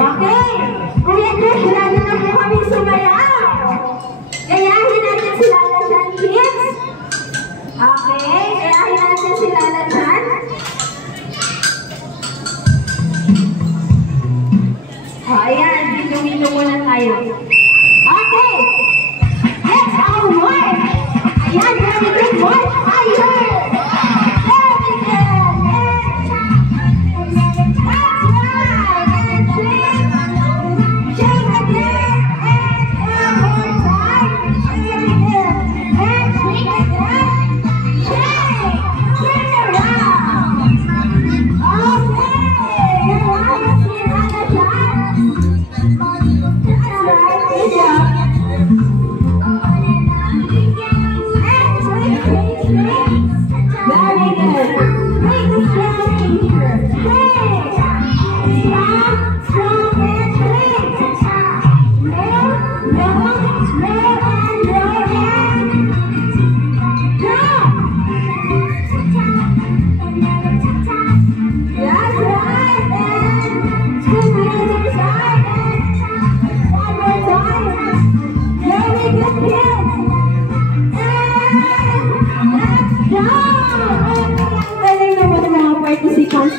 Okay? Kuya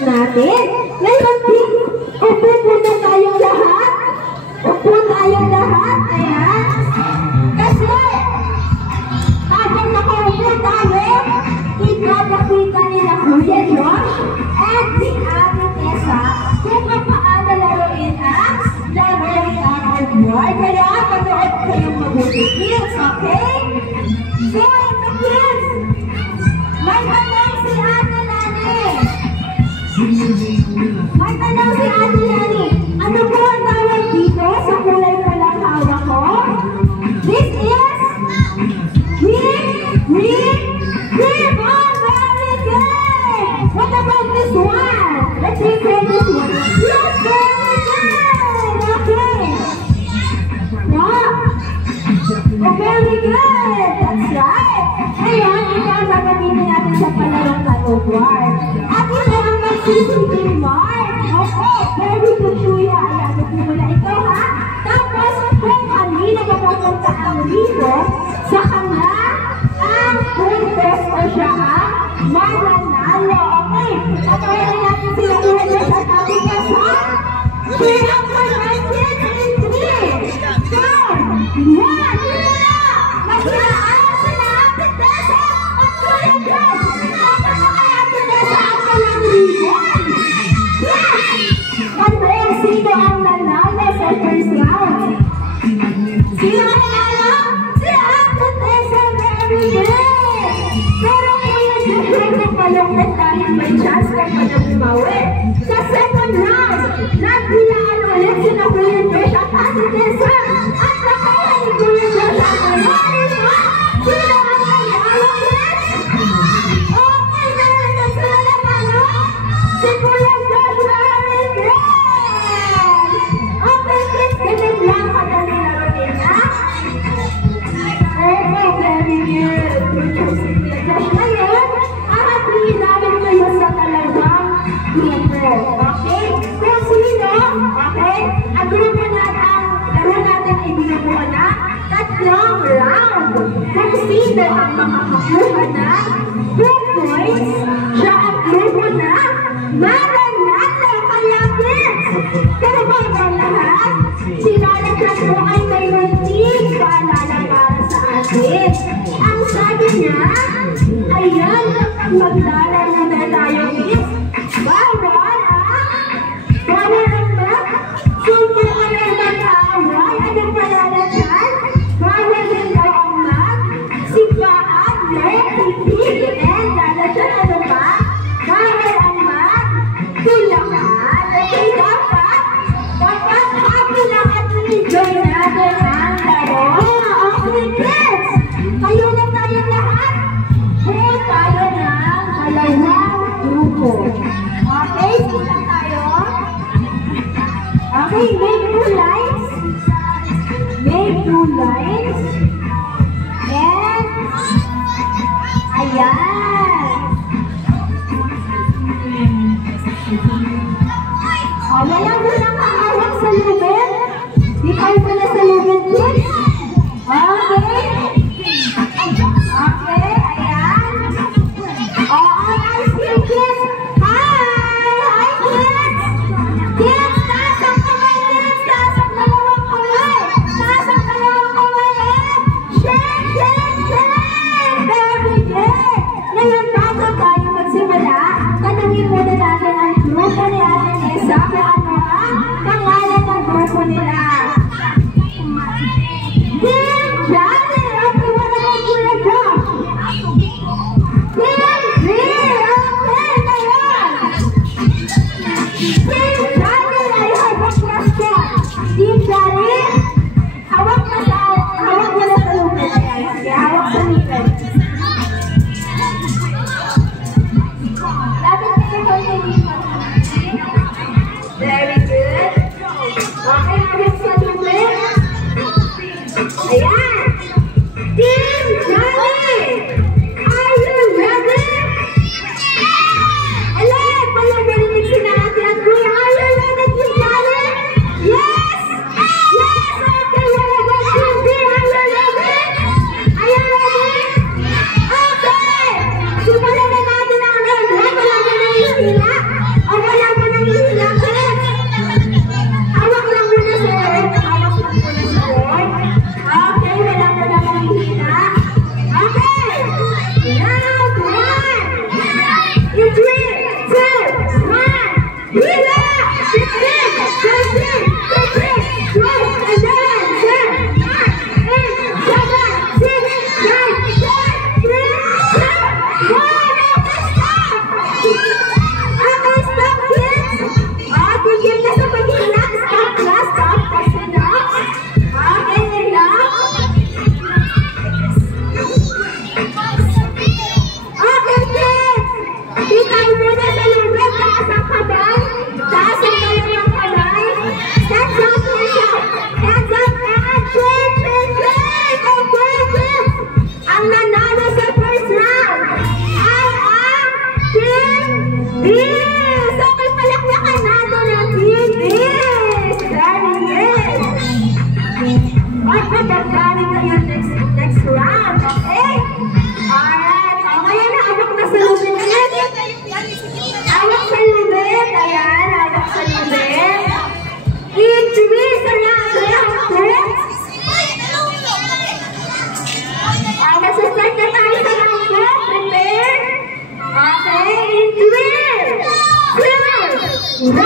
natin. Ngayon din, upo muna tayong lahat. Upo tayong lahat. Ayan. Kasi, habang nakaupo tayo, ipapakita nila Kuya Josh at si Ate Tessa kung paano laruin ang laruin ang board. Kaya, panood kayong mabuti. Kids, okay? So, ito kids. May tanong si Ate Lani. May tanong si Ate Lani. Ano po ang tawag dito sa kulay palang hawak ko? This is green. Oh, very good. What about this one? Let's see this one. Yes, very good. Okay. Yeah. Oh, very good. That's right. Ngayon, ito ang gagamitin natin sa palarong katugwar. At ito ang magsisipin mark. Okay, very good, Kuya. Ayan, ito muna ito, ha? Tapos, kung kanina mapupunta ang libo, sa kanya, ang puntos o siya ang mananalo. Okay, patawarin natin sila Kuya Josh at Ate Tessa. Share ang panasin in 3, 4, 1. Magsilaan sila Ate Tessa at Kuya Josh. Dapat mo kay Ate Tessa ang palang libon. Yes! Kaya sino ang nanalo sa first round? Sino ang nanalo? Si Ate Tessa, very good! Pero Kuya Josh, yung palungkot dahil may chance ka pa na bumawi. Sa second round, nagbilaan ulit sila Kuya Josh at Ate Tessa. At nakaya ni Kuya Josh ang nanalo. Sino ang nanalo, kids? Okay, meron na sila nanalo. Si Kuya Josh, very good! Okay, kids, ganun lang kadali laruin, ha? Okay, very good. Good job si Kuya Josh. Ngayon, ahatiin namin kayo sa talagang grupo. Okay? Kung sino, okay? Ang grupo natin, laro natin ay binubuo na tatlong round. Kung sino ang makakakuha na 2 points, siya ang grupo na mananalo. Kaya kids, pero bago ang lahat, sinalagyan mo ay may munting paalala para sa atin. Ang sabi niya, ayan, maglalaro na tayo kids. Bawal ang mag, sundo ka ng mag-aaway. Anong paalala dyan? Bawal din daw ang mag, sigaan, pipigil, lalo dyan, ano ba? Bawal ang mag, tulakan. Okay, dapat happy lang at enjoy natin ang laro. Okay, kids, kayo na tayo lahat. Buo tayo ng dalawang grupo. Okay, sila tayo. Okay, make 2 lines. Make 2 lines. And, ayan. Wala mo lang kakawag sa lubid. Di kayo pala sa lubid, kids. Okay. Okay, ayan. Nice kids, kids. Hi, kids. Kids, taas ang kamay, kids. Taas ang dalawang kamay. Taas ang dalawang kamay. Shake. Very good. Ayan! Team Johnny! Are you ready? Alam! Walang narinig si Nati at Kuya. Are you ready, Team Johnny? Yes! Yes! Okay, we're ready, Team D. Are you ready? Are you ready? Okay! Simulan na natin ang round. Wala ka nang hihila? O wala ka nang hihila? Hawak lang muna sa round. Hawak lang muna sa round. Okay, wala ka nang hihila. Okay! Round 1! In 3, 2, 1, hila! 15, 13, 14, 12, 11, 10, 9, 8, 7, 6, 5, 4, 3, 2, 1. Okay, stop! Okay, stop, kids! Tigil na sa paghila. Stop na, stop. Kasi na. Okay, relax. Okay, kids! Titay muna sa lubid. Taas ang kamay. Taas ang dalawang kamay. Stand up, stand up. Stand up and change, change, change. Okay, kids! Ang nanalo sa first round ay ang Team Bees! Okay, palakpakan natin ang Team Bees! Very good! At magagaling na yung next round, okay? Alright, okay na, hawak na sa lubid ulit. Hawak sa lubid, ayan, hawak sa lubid. In 3 sa round 2. Masastart na tayo sa round 2. Prepare. Okay, in 3, 2, 1.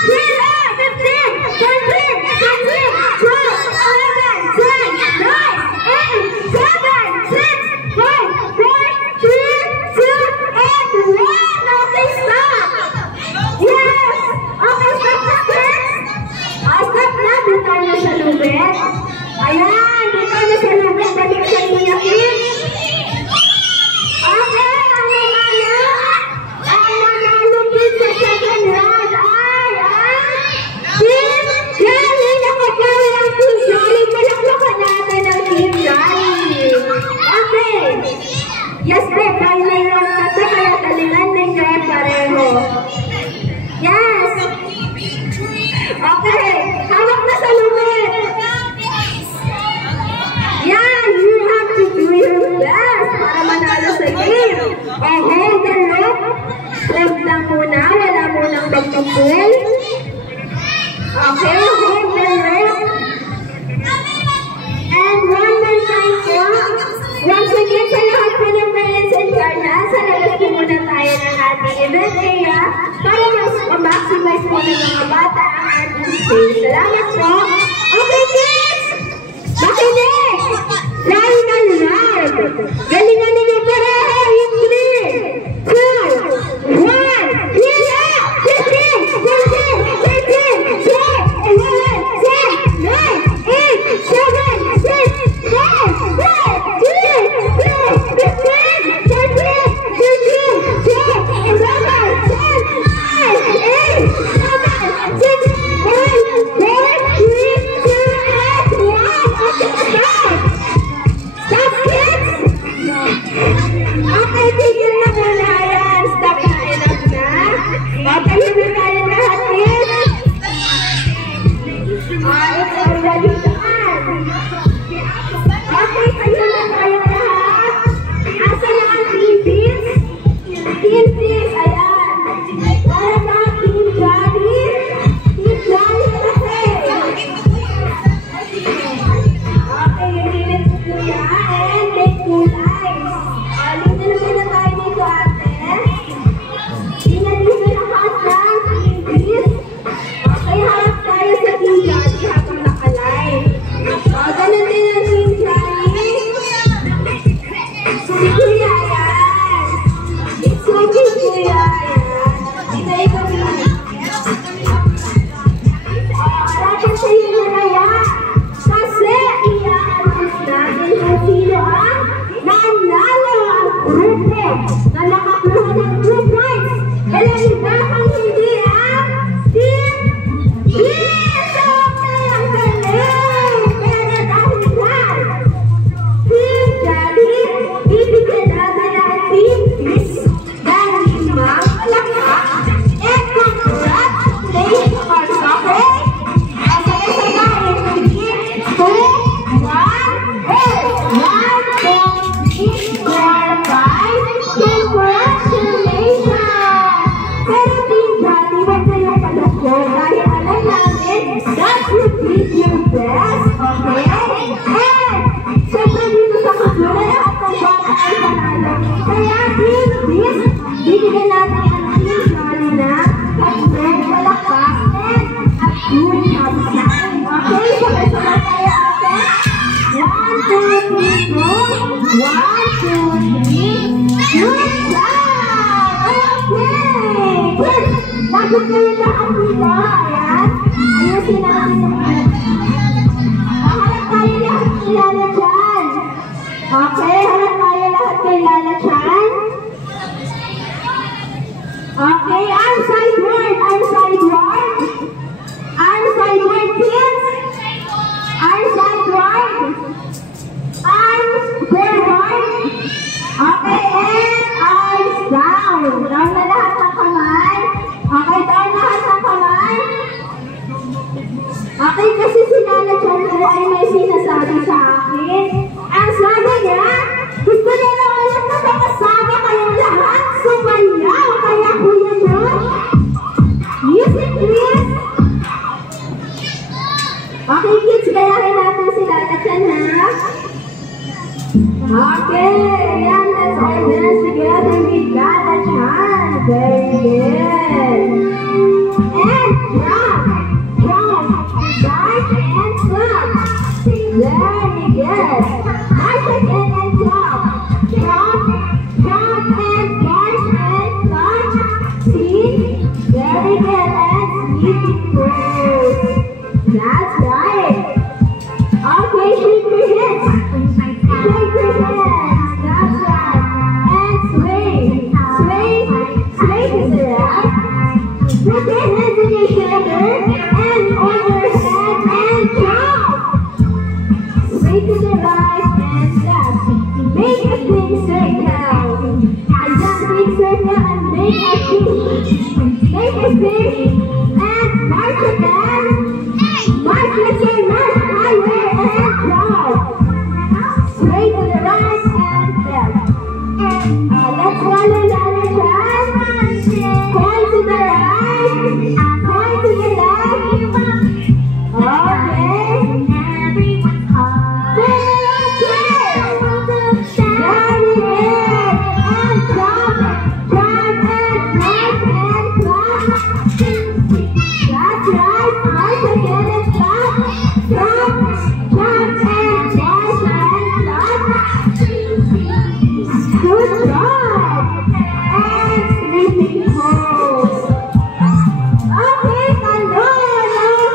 Hila! 15, 13, 14, 12, 11, 10, 9, 8, 7, 6, 5, 4, 3, 2, and 1. Okay, stop! Yes! Okay, stop na, kids! Stop na, dito na sa lubid. Ayan, dito na sa lubid. Balik sa inyo, kids. Okay, ang nanalo kids sa second round ay Team Johnny. Nakagawa ang Team Johnny. Palakpakan natin ang Team Johnny. Okay. Yes, po, final round na ito. Kaya talingan ninyo pareho. Yes. Okay. Hawak na sa lubid. Yan. You have to do your best para manalo sa game. Hold the rope. Hold lang muna. Wala munang pagpapul. Okay. Hold the rope. And one more time po. Once again, sa lahat po ng parents and guardians, sa lalat po muna tayo ng ating event area para ma-maximize po ng mga bata ang ating space. Salamat po. Okay, kids! Makinig! Final round! Galingan ninyo pareho! In 3, 2, 1, hila! 15, 14, 13, 12, 11, 10, 9, 8, 7, 6, 5, 4, 3, 2, 15, 13, 14, 15, 11, 10, 9, 8, 7, 6, 5, 4, 3, 2, 1. Okay, stop! Stop, kids! Okay, tigil na muna yan. Stop na, enough na. Okay, hindi tayo lahat, kids. It's already done. Okay, kayo na tayo lahat. Asa na ang Team Bees? Team Bees, ayan. Para ba Team Johnny? Team Johnny kasi. Okay, yung si Kuya and make kulay. Dito na muna tayo dito, ate. Dito lahat ng Team Bees. Okay, harap tayo sa Team Johnny habang nakalive. Ganun din ang Team Johnny. Si Kuya, ayan. It's okay, Kuya, ayan. Dito ikaw lang. Dapat sa'yo na kaya. Kasi i-announce natin kung sino ang nanalo ang grupo na nakakuha ng 2 points. Walang iba kung hindi ang Team Bees! Okay, ang galing! Pero dahil One, two, three. Good job! Okay! Kids, bakit kayo lahat dito? Ayan. Ayusin natin naman. Harap tayo lahat kilala dyan. Okay, harap tayo lahat kilala dyan. Okay, arm sideward, arm sideward. Arm sideward, kids. Arm sideward. Arms forward. Okay, and arms down. Down na lahat ng kamay. Okay, down lahat ng kamay. Okay, kasi si Nana Chan po ay may sinasabi sa akin. Ang sabi niya, gusto niya na ulit na makasama kayong lahat. Sumayaw, kaya Kuya John. Music, please. Okay, kids, gayahin natin si Nana Chan, ha? Okay, and let's all dance together with Nana Chan. Very good. And jump, jump, march and clap. Very good. March again and jump, jump, jump and march and clap. See? Very good. And sleepy pose. That's right. Okay, shake your hips. Shake your hands. That's right. And swing. Swing. Swing to the right. Put your hands in your shoulder and on your head and jump. Swing to the right and left. Make a big circle. And just big circle and make a fish. Make a fish and march again. March again, march higher and jump. Sway to the right and left. Let's follow Nana Chan. Point to the right. Point to the left. Okay. Very good. And jump, jump and march and clap. That's right. March again and clap. Jump, jump and march and clap. Good job. And sleeping pose. Okay, talon.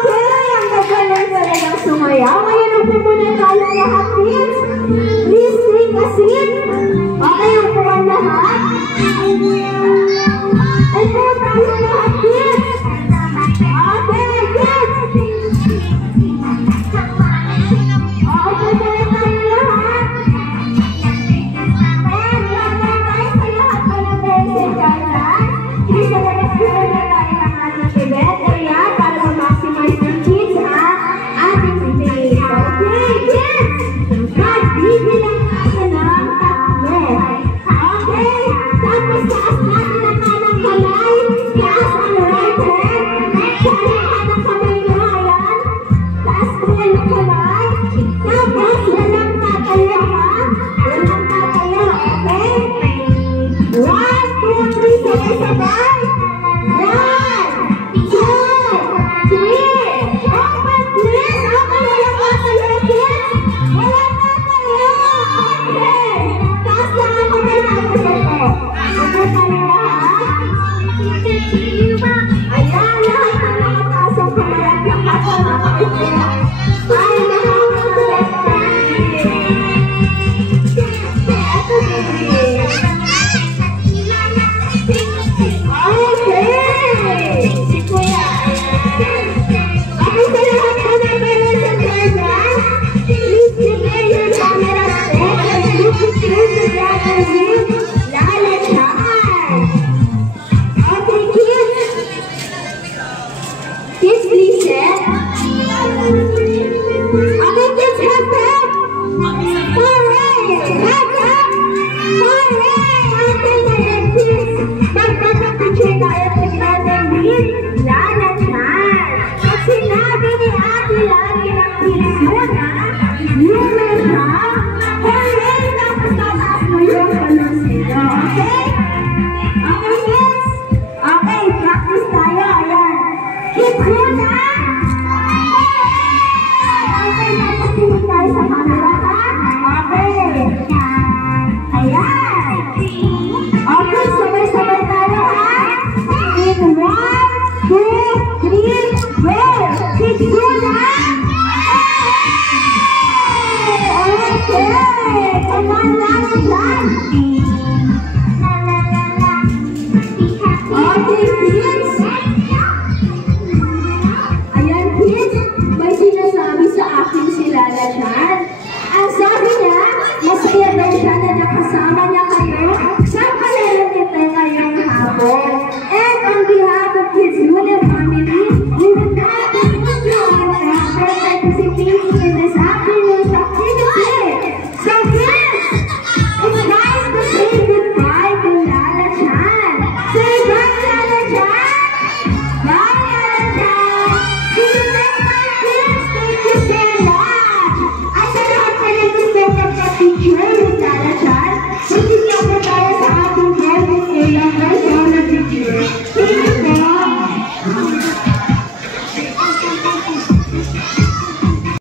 Okay, ang gagaling talagang sumayaw. Ngayon ang pupunan tayo lahat, kids. Please take a seat. Okay, ang puwan lahat. Ito tayo lahat, kids. Okay, kids. Okay, tayo lahat. And welcome tayo sa lahat ng nag-basic dyan. Please, nag-explore na tayo ng ating event area para ma-maximize ng kids, ha? Ating space. Okay, kids. Magbibilang tayo ng tatlo. Okay? Tapos taas natin ang kanang kamay. Taas ang right hand. Taas ang kanang kamay nyo. Ayan. Taas ko yan ang kamay. Tapos walang tatayo, ha? Walang tatayo. Okay? 1, 2, 3. Sabay-sabay. 1, 2, 3. Open, please. Okay, walang tatayo, kids. Walang tatayo. Okay. Taas lang ang kamay natin ito. Okay tayo lahat. Ayan, lahat ng nakataas ang kamay at lakas ang nakakit nila. Ay, nakakasal tayo. Okay. Si Kuya. Okay, sa lahat po na meron sa program, please prepare your camera set and look together with Nana Chan. Okay, kids. Kids, please set. Okay, kids, have that. Hooray! Have that. Hooray! Okay, ngayon, kids. Magpapapicture tayo together with Nana Chan. At sinabi ni Ate lagi ng kids yun, ha? Yun na siya. Hooray! Tapos tataas mo yung balloons nito. Okay? Okay, kids? Okay, practice tayo. Ayan. Kids yun, ha? Okay, tapos tingin tayo sa camera, ha? Okay. Okay! Come on, last time!